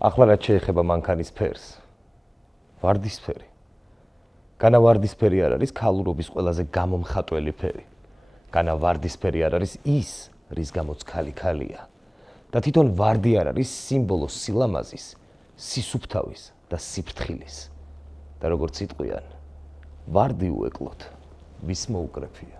ახლა რაც შეეხება მანქანის ფერს, ვარდისფერი. განა ვარდისფერი არ არის ქალურობის ყველაზე გამომხატველი ფერი. განა ვარდისფერი არ არის ის, რის გამოც ქალი ქალია. და თვითონ ვარდი არ არის სიმბოლო სილამაზის, სისუფთავის და სიფრთხილის. და როგორც იტყვიან, ვარდი უეკლოთ, ვის მოუკრეფია.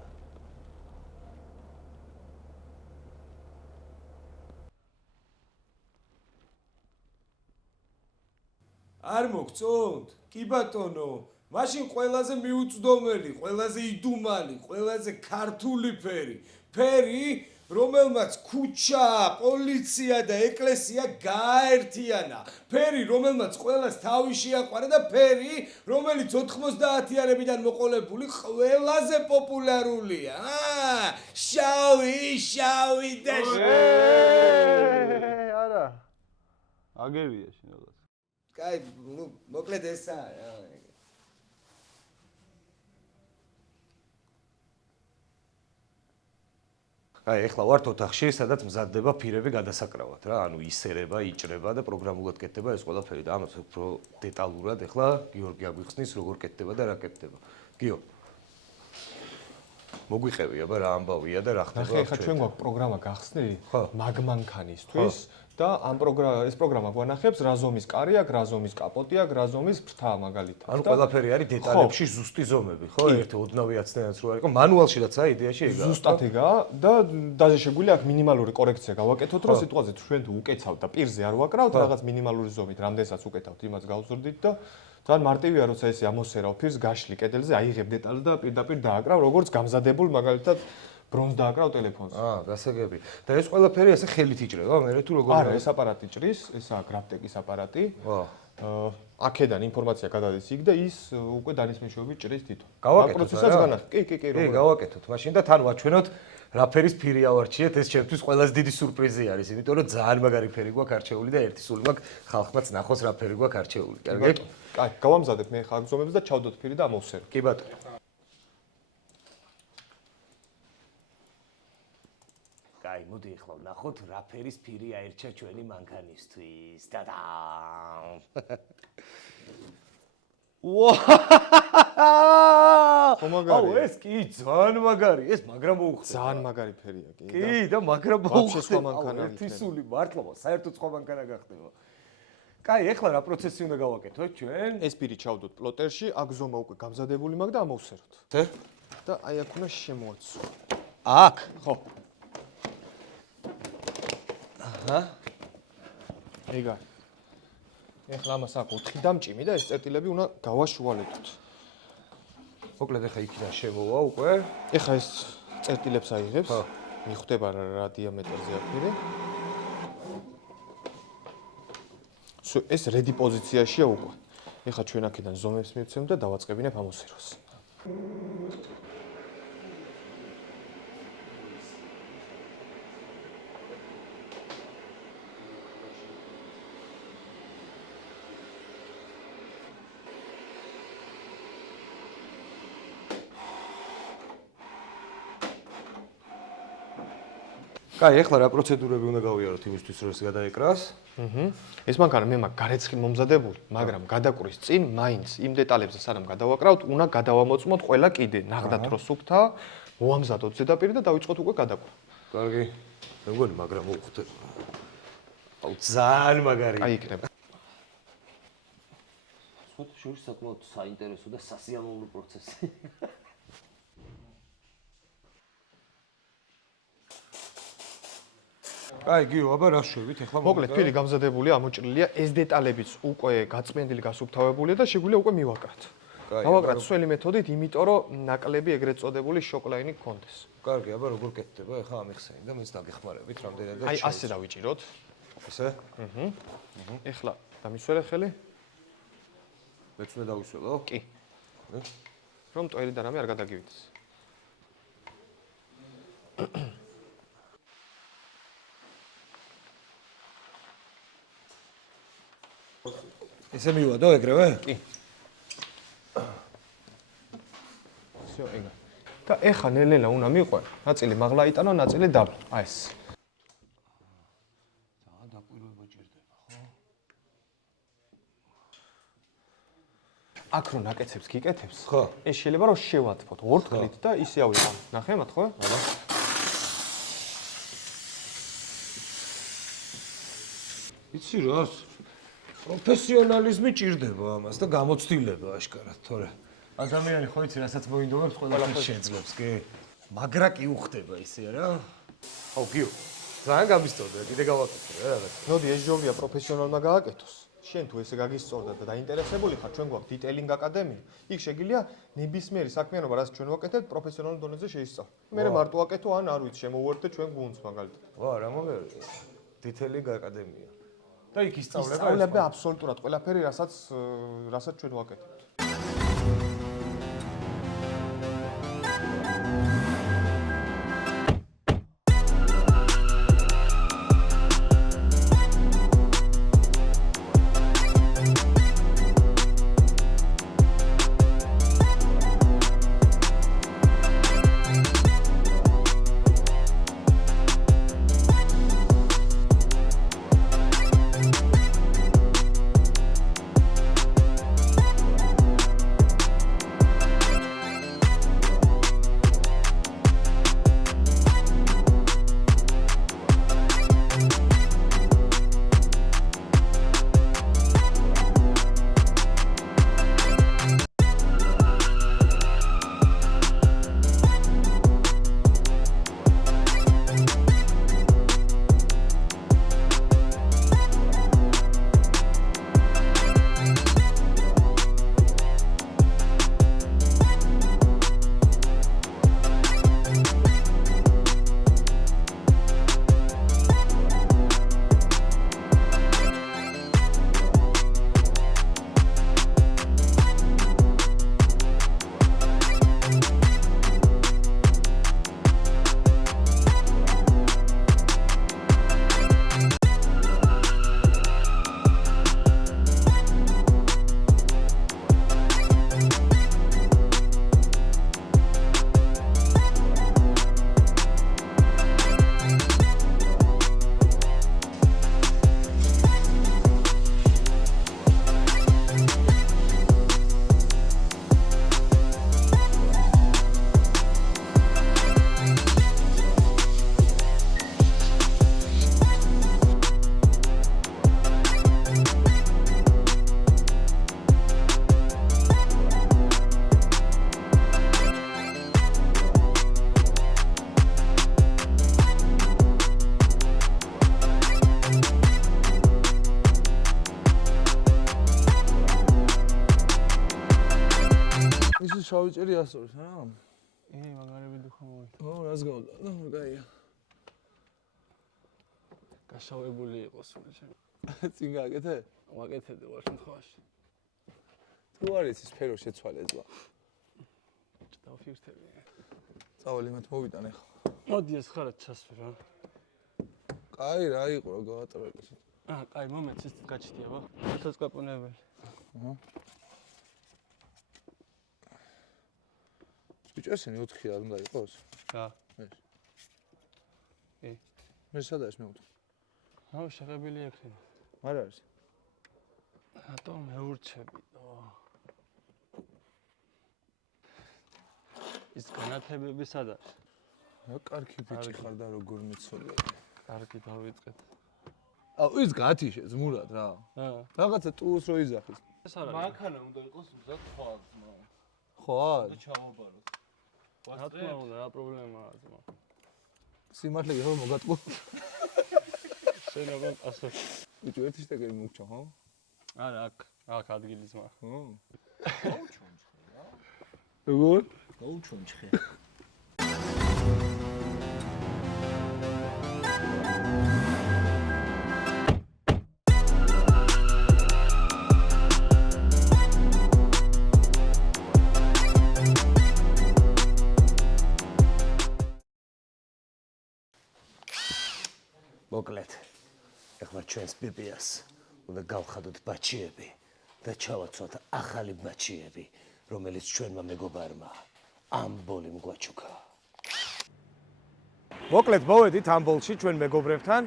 არ მოგწონთ? კი ბატონო, მაშინ ყველაზე მიუწვდომელი, ყველაზე იდუმალი, ყველაზე ქართული ფერი. ფერი, რომელმაც ქუჩა, პოლიცია და ეკლესია გააერთიანა. ფერი, რომელმაც ყველას თავი შეაყვარა და ფერი, რომელიც 90-იანებიდან მოყოლებული ყველაზე პოპულარულია. შავი და არა. აგერია შინელას. კაი, ნუ მოკლედ ესაა რა. აი, ეხლა ვართ ოთახში, სადაც მზადდება ფირები გადასაკრავად რა, ანუ ისერება, იჭრება და პროგრამულად კეთდება ეს ყველაფერი და ამას უფრო დეტალურად ეხლა გიორგი აგვიხსნის როგორ კეთდება და რა კეთდება. გიო. მოგვიყევი აბა რა ამბავია და რა ხდება. ნახე, ეხლა ჩვენ გვაქვს პროგრამა გახსნილი მაგმანქანისთვის და ამ ეს პროგრამა გვანახებს რა ზომის კარი აქვს, რა ზომის კაპოტი აქვს, რა ზომის ფრთა მაგალითად. ანუ ყველაფერი არის დეტალებში ზუსტი ზომები, ხო? ერთი ოდნავი აცნენაც რო არისო, მანუალშიდაც აი იდეაში ეგაა. ზუსტად ეგაა და დაზე შეგვიძლია აქ მინიმალური კორექცია გავაკეთოთ, რომ სიტუაციაზე ჩვენ თუ უკეცავთ და პირზე არ ვაკრავთ, რაღაც მინიმალური ზომით, რამდენსაც უკეთავთ, იმას გავზრდით და ძალიან მარტივია, როცა ესე ამოსერავ ფირს გაშლი კედელზე, აიღებ დეტალს და პირდაპირ დააკრავ, როგორც გამზადებულ მაგალითად ბრონზს დააკრავ ტელეფონს. გასაგები. და ეს ყველაფერი ესე ხელით იჭრება, მე თუ როგორ არა, ეს აპარატი ჭრის, ესაა გრაფტეკის აპარატი. აქედან ინფორმაცია გადადის იქ და ის უკვე დანის მეშვეობით ჭრის თვითონ. გავაკეთოთ რა. კი, კი, გავაკეთოთ. მაშინ და თან ვაჩვენოთ რა ფერის ფირი ავარჩიეთ, ეს ჩემთვის ყველაზე დიდი სურპრიზი არის, იმიტომ რომ ძალიან მაგარი ფერი გვაქვს არჩეული და ერთი სული მაქვს ხალხმაც ნახოს რა ფერი გვაქვს არჩეული. კარგი? კაი, გავამზადებ მე ხა აგზომებს და ჩავდოთ ფირი და ამოვსერო. კი ბატონო. აი, მოდი ახლა ვნახოთ რა ფერის ფირი აირჩა ჩვენი მანქანისთვის. და. აუ, ეს კი ძალიან მაგარი, ეს მაგრამ მოუხდა. ძალიან მაგარი ფერია, კი. კი, და მაგრამ მოუხდა. სხვა მანქანა არის. ერთი სული მართლობა, საერთოდ სხვა მანქანა გახდება. კაი, ეხლა რა პროცესი უნდა გავაკეთოთ ჩვენ? ეს ფირი ჩავდოთ პლოტერში, აგზომა უკვე გამზადებული მაქვს და ამოვსეროთ. და აი აქ უნდა შემოაცო. აქ? ხო. ეგა. ეხლა ამას აქ 4 დამჭიმი და ეს წერტილები უნდა გავაშუალებთ. მოკლედ ეხლა იქიდან შემოვა უკვე. ეხლა ეს წერტილებს აიღებს. მიხვდება რა დიამეტრზე აქვს ფირი. ეს რედი პოზიციაშია უკვე. ეხლა ჩვენ აქედან ზომებს მივცემთ და დავაწყებინებ ამოსეროს. კაი, ეხლა რა პროცედურები უნდა გავიაროთ იმისთვის, რომ ეს გადაეკრას? ეს მანქანა მე მაქვს გარეცხილ მომზადებული, მაგრამ გადაკვრის წინ მაინც იმ დეტალებზე სანამ გადავაკრავთ, უნდა გადავამოწმოთ ყველა კიდე, ნახდათ რომ სუფთა, მოვამზადოთ ზედაპირი და დავიწყოთ უკვე გადაკვლა. კარგი. მე მგონი, მაგრამ მოუხდება. აუ, ძალიან მაგარი. აი იქნება. სხვა შორის საკმაოდ საინტერესო და სასიამოვნო პროცესი. აი, გიო, აბა რა შვებით ახლა მოკლედ ფირი გამზადებულია, ამოჭრილია, ეს დეტალებიც უკვე გაწმენდილი, გასუფთავებულია და შეგვიძლია უკვე მივაკრათ. გავაკრათ სველი მეთოდით, იმიტომ რომ ნაკლები ეგრეთ წოდებული შოკლაინი გქონდეს. კარგი, აბა როგორ კეთდება ახლა ამიხსენი და მეც დაგეხმარებით რამდენადაც. აი, ასე დავიჭიროთ. ესე? ეხლა დამისვერე ხელი? მეც უნდა დავისველო? კი. რომ ტოილი და რამე არ გადაგივიდეს. ესე მივადო ეგრევე? კი. всё, ეგა. და ეხა ნელ-ნელა უნდა მიყვე, ნაწილი მაღლა იტანო, ნაწილი დაბლა. აი ეს. ძალიან დაკვირვება ჭირდება, ხო? აქ რო ნაკეცებს გიკეთებს, ხო. ეს შეიძლება რომ შევათფოთ ორთქლით და ისე ავიღო. ნახე მათ ხო? აბა. იცი რას? პროფესიონალიზმი ჭირდება ამას და გამოცდილება აშკარად, თორე ადამიანი ხო იცი, რასაც მოინდომებს, ყველაფერს შეძლებს, კი? მაგრა კი უხდება ისე რა? აუ, გიო. ძალიან გამისწორდა, კიდე გავაკეთე რა რაღაც. მოდი ეს ჯობია პროფესიონალმა გააკეთოს. შენ თუ ესე გაგისწორდა და დაინტერესებული ხარ, ჩვენ გვაქვს დიტეილინგ აკადემია. იქ შეგიძლია ნებისმიერი საქმიანობა, რაც ჩვენ ვაკეთებთ, პროფესიონალურ დონეზე შეისწავლო. მე მარტო ვაკეთო, ან არ ვიცი, შემოვუერთდე ჩვენ გუნდს მაგალითად. ვა, რა მომეორე. დიტეილინგ აკადემია. და იქ ისწავლება ისწავლება აბსოლუტურად ყველაფერი, რასაც ჩვენ ვაკეთებთ. შავი ჭერი ასწორს რა? მაგარები თუ ხომ. ო, რას გავდა? ნუ, კაია. გაშავებული იყოს სულ შენ. წინ გააკეთე? ვაკეთებდი ვარ შემთხვევაში. თუ არის ის სფერო შეცვალე ზღვა. დავფიქრდები. წავალი მათ მოვიტან ახლა. მოდი ეს ხარა ჩასვი რა. კაი რა იყო რა გავატრეკე. კაი მომენტს ის გაჩდიება. ცოცხლაპუნებელი. ბიჭესენი 4 არ უნდა იყოს? რა. ეს. კი. მე სადა ეს მე-4? აუ შეღებილი ექნება. არ არის. რატომ მეურჩები? ის განათებები სად არის? რა კარგი ბიჭი ხარ და როგორ მეცოლე. კარგი დავიწყეთ. აუ ის გათიშეს მურად რა. რაღაცა ტუს რო იძახის. ეს არ არის. მანქანა უნდა იყოს მზად ხვალ ძმა. ხვალ? და ჩავაბაროთ. რა თქმა უნდა, რა პრობლემაა ძმა. სიმართლე გიხო მოგატყო. შენ როგორ ასო. ბიჭო ერთი შტეკერი მოგჩა, ხო? არა, აქ ადგილი ძმა. ხო. გაუჩონჩხე რა. როგორ? გაუჩონჩხე. მოკლედ, ეხლა ჩვენს პიპიას უნდა გავხადოთ ბაჩიები და ჩავაცვათ ახალი ბაჩიები, რომელიც ჩვენმა მეგობარმა ამბოლიმ გვაჩუქა. მოკლედ მოვედით ამბოლში ჩვენ მეგობრებთან.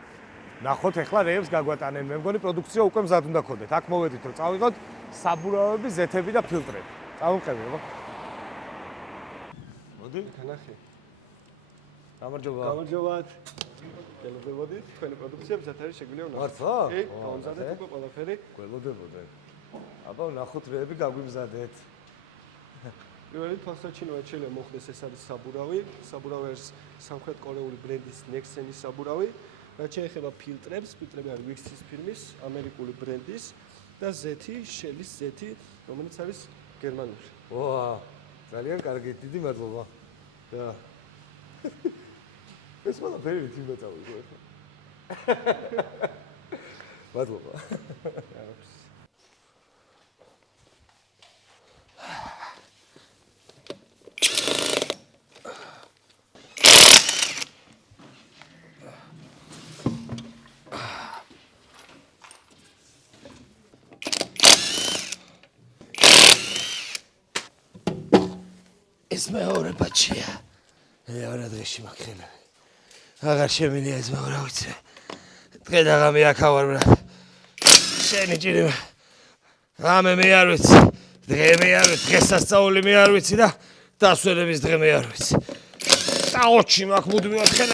ნახოთ ეხლა რეებს გაგვატანენ. მე მგონი პროდუქცია უკვე მზად უნდა გქონდეთ. აქ მოვედით რომ წავიღოთ საბურავები, ზეთები და ფილტრები. წავუყევი რა. მოდი, განახე. გამარჯობა. გამარჯობათ. გელოდებოდით, თქვენი პროდუქცია მზად არის შეგვიძლია ვნახოთ. მართლა? კი, გავამზადეთ უკვე ყველაფერი. გველოდებოდე. აბა ვნახოთ რეები გაგვიმზადეთ. პირველი თვალსაჩინოა შეიძლება მოხდეს ეს არის საბურავი. საბურავი არის სამხრეთ კორეული ბრენდის Nexen-ის საბურავი. რაც შეეხება ფილტრებს, ფილტრები არის Wix-ის ფირმის, ამერიკული ბრენდის და ზეთი, Shell-ის ზეთი, რომელიც არის გერმანული. ვა, ძალიან კარგი, დიდი მადლობა. და ეს ყველაფერი რითი უნდა წავიღო ახლა? მადლობა. ეს მეორე ბაჩია. მეორე დღეში მაგხელები. აღარ შემინია ეს მეორე ვიცი. დღე და ღამე აქ ავარ ბრატ. შენი ჭირი. ღამე მე არ ვიცი. დღე მე არ ვიცი. დღესასწაული მე არ ვიცი და დასვენების დღე მე არ ვიცი. დაოჩი მაგ მუდმივად ხელ.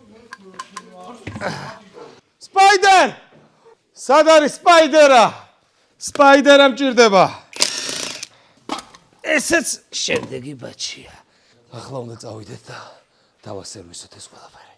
სპაიდერ! სად არის სპაიდერა? სპაიდერა მჭირდება. ესეც შემდეგი ბაჩია. ახლა უნდა წავიდეთ და დავასერვისოთ ეს ყველაფერი.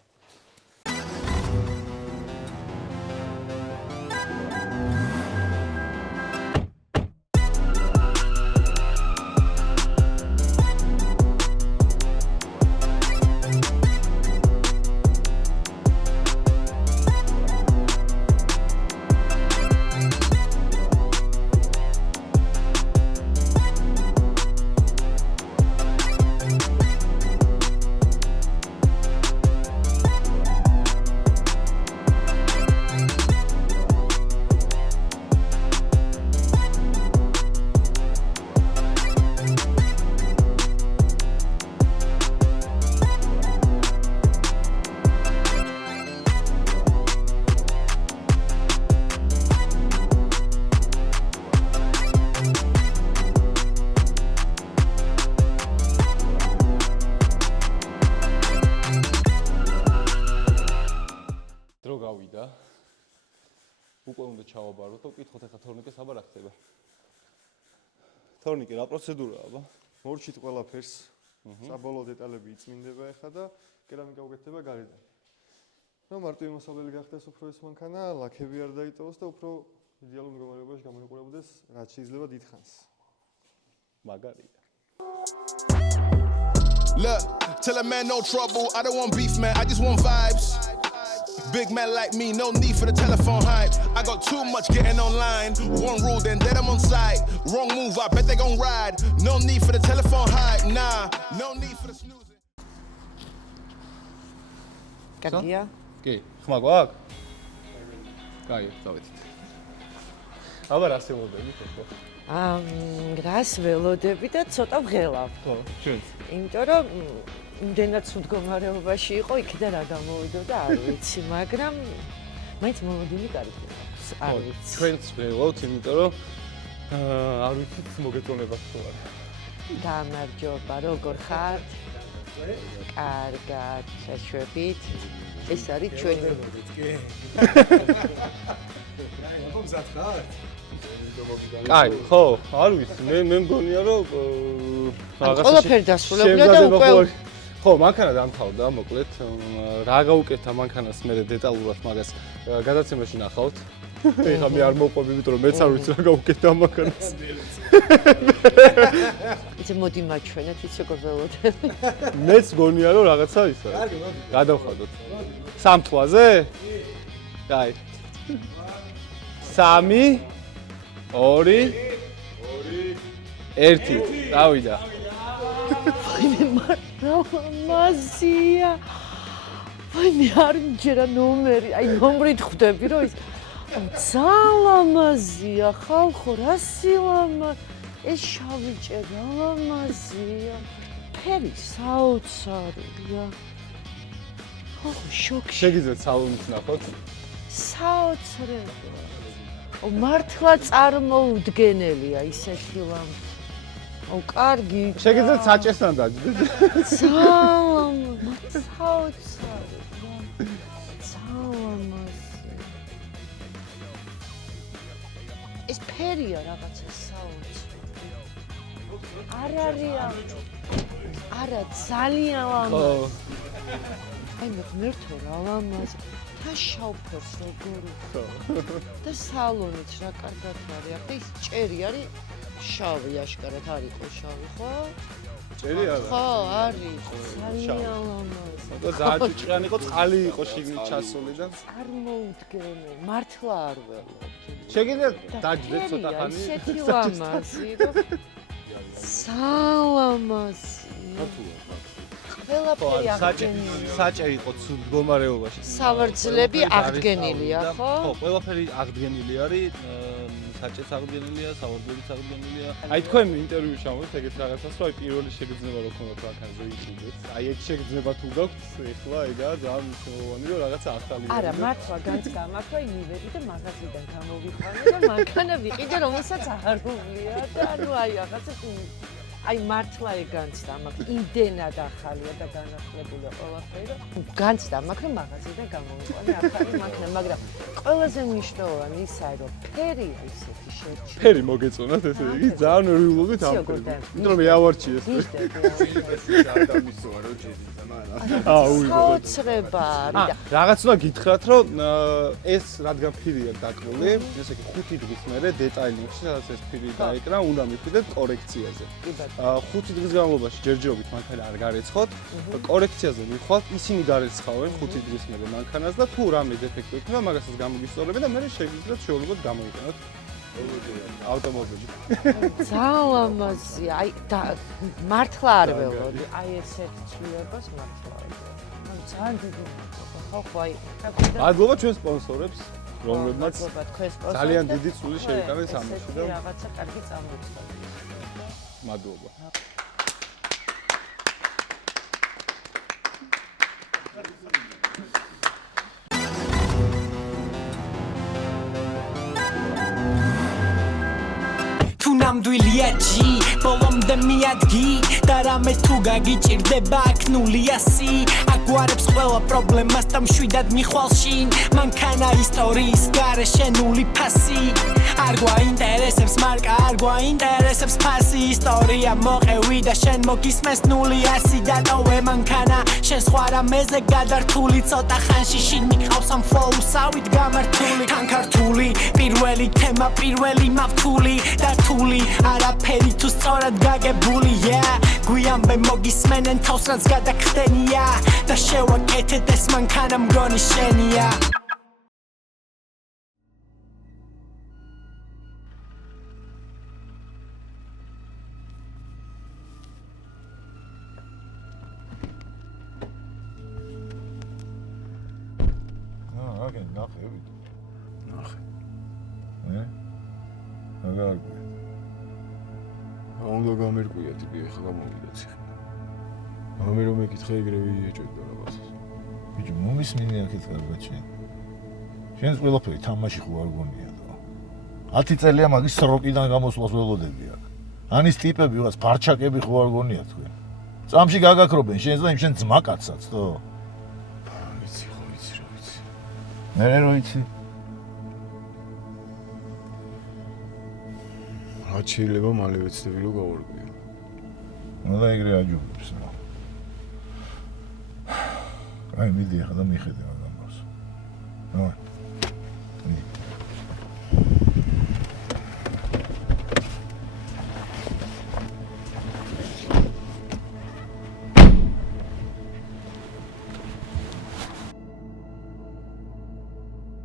უკვე უნდა ჩავაბაროთ და ვკითხოთ ახლა თორნიკე საბარ ახდება. თორნიკე რა პროცედურაა, აბა? მორჩით ყველაფერს. საბოლოო დეტალები იწმინდება ახლა და კერამიკა უკეთდება გარედან. ნუ მარტო იმასობელი გახდეს უფრო ეს მანქანა, ლაქები არ დაიტოვოს და უფრო იდეალურ მდგომარეობაში გამოიყურებოდეს, რაც შეიძლება დიდხანს. მაგარია. Look, tell a man no trouble, I don't want beef, man, I just want vibes. Big man like me, no need for the telephone hype. I got too much getting online. One rule, then dead I'm on site. Wrong move, I bet they gon' ride. No need for the telephone hype, nah. No need for the snoozing. კარგია? კი, ხმა გვაქვს? კაი, წავედით. აბა რა შემოდები ხო? რას ველოდები და ცოტა ვღელავ. ხო, ჩვენც. იმიტომ რომ იმდენად მდგომარეობაში იყო, იქიდან რა გამოვიდო და არ ვიცი, მაგრამ მაინც მოლოდინი კარგი აქვს. არ ვიცი. ჩვენც ველავთ, იმიტომ რომ არ ვიცით მოგეწონება თუ არა. გამარჯობა, როგორ ხართ? კარგად, შეშვებით. ეს არის ჩვენი. კაი, ხო, არ ვიცი, მე მგონია რომ ყველაფერი დასრულებულია და უკვე ხო, მანქანა დამთავრდა, მოკლედ. რა გაუკეთა მანქანას მე დეტალურად მაგას გადაცემაში ნახავთ. ეხლა მე არ მოყვები, იმიტომ რომ მეც არ ვიცი რა გაუკეთა მანქანას. იცი მოდი მაჩვენეთ, იცი როგორ ველოდები. მეც გონია რომ რაღაცა ისა. კარგი, მოდი. გადავხადოთ. სამთვაზე? კაი. 3 2 1 დავიდა. ვაიმე მაზია. ვაიმე არ მჯერა ნომერი, აი ნომრით ხვდები რომ ის ძალამაზია ხალხო, რა სილამა ეს შავი ჭერა ლამაზია. ფერი საოცარია. ხო, შოქი. შეგიძლიათ სალონით ნახოთ? საოცრება. მართლა წარმოუდგენელია ისეთი ლამპა. კარგი. შეგიძლიათ საჭესთან დაჯდეთ. საოცარი. ეს ფერია რაღაცა საოცარი. არ არის არა ძალიან ლამაზი. აი მერთო რა ლამაზი. და შავფერს როგორ ხო. და სალონიც რა კარგად არის. ახლა ის ჭერი არის შავი აშკარად არ იყო შავი ხო? ჭერი არა. ხო, არის. ძალიან ლამაზი. და ძალიან ჭრიანი იყო, წყალი იყო შიგნით ჩასული და წარმოუდგენელი. მართლა არ ველოდი. შეგიძლიათ დაჯდეთ ცოტა ხანი. ისეთი ლამაზი, რომ სალამაზი. ყველაფერი აღდგენილია. საჭე იყო ცუდ მდგომარეობაში. სავარძლები აღდგენილია, ხო? ხო, ყველაფერი აღდგენილი არის. საჭეც აღდგენილია, სავარძლებიც აღდგენილია. აი თქვენ ინტერვიუში ამბობთ ეგეთ რაღაცას, რომ აი პირველი შეგრძნება რო ქონდათ ვაკანზე იყიდეთ. აი ეს შეგრძნება თუ გაქვთ, ეხლა ეგაა ძალიან მნიშვნელოვანი, რომ რაღაცა ახალი. არა, მართლა განცდა მაქვს, რომ მივედი და მაღაზიიდან გამოვიყვანე და მანქანა ვიყიდე, რომელსაც არ უვლია და ანუ აი რაღაცა აი მართლა ეგ განცდა მაქვს, იმდენად ახალია და განახლებულია ყველაფერი, რომ განცდა მაქვს, რომ მაღაზიიდან გამოვიყვანე ახალი მანქანა, მაგრამ ყველაზე მნიშვნელოვანი ისაა, რომ ფერია ისეთი შერჩი. ფერი მოგეწონათ ესე იგი, ძალიან ვიულობთ ამ ფერს. იმიტომ რომ მეავარჩი ეს. საოცრება არის და რაღაც უნდა გითხრათ, რომ ეს რადგან ფირია დაკრული, ესე იგი 5 დღის მერე დეტაილებში, სადაც ეს ფირი დაეკრა, უნდა მივხვდეთ კორექციაზე. 5 დღის განმავლობაში ჯერჯერობით მანქანა არ გარეცხოთ, კორექციაზე მივხვალთ, ისინი გარეცხავენ 5 დღის მერე მანქანას და თუ რამე დეფექტი ექნება, მაგასაც გამოგისწორებენ და მერე შეგიძლიათ შეუძლებლად გამოიყენოთ ავტომობილი. ძალიან ლამაზია. აი მართლა არ ველოდი. აი ესეთი ცვლილებას მართლა არ ველოდი. ძალიან დიდი მადლობა. ხო, აი. მადლობა ჩვენ სპონსორებს, რომლებმაც მადლობა თქვენ სპონსორებს. ძალიან დიდი წვლილი შეიტანეს ამაში და რაღაცა კარგი წამოიწყო. მადლობა. ნამდვილია ჯი ბოლომდე მიადგი და რამე თუ გაგიჭირდება აქ 0-100 აგვარებს ყველა პრობლემას და მშვიდად მიხვალ შინ მანქანა ისტორიის გარეშე 0 ფასი არ გვაინტერესებს მარკა არ გვაინტერესებს ფასი ისტორია მოყევი და შენ მოგისმეს 0-100 და ნოვე მანქანა შენ სხვა რამეზე გადართული ცოტა ხანში შინ მიყავს ამ ფლოუსავით გამართული თანქართული პირველი თემა პირველი მავთული და თული არაფერი თუ სწორად გაგებული გვიანბე მოგისმენენ თავს რაც გადაგხდენია და შევაკეთეთ ეს მანქანა მგონი შენია აგენ ნახევი ნახე აგარ უნდა გამერკვია ტიპი ახლა გამოვიდა ციხე. ამე რომ ეკითხე ეგრევე იეჭვებდა რაღაცას. ბიჭო, მომისმინე აქეთ კარგად შენ. შენს ყველაფერი თამაში ხო არ გონია და. 10 წელია მაგის სროკიდან გამოსვლას ველოდები აქ. ანის ტიპები ვიღაც ფარჩაკები ხო არ გონია თქვენ. წამში გაგაქრობენ შენს და იმ შენ ძმაკაცსაც თო. ვიცი ხო ვიცი რა ვიცი. მე რო ვიცი. რაც შეიძლება მალე ვეცდები რომ გავარკვიო. უნდა ეგრე აჯობებს რა. აი მიდი ახლა და მიხედე მაგ ამბავს.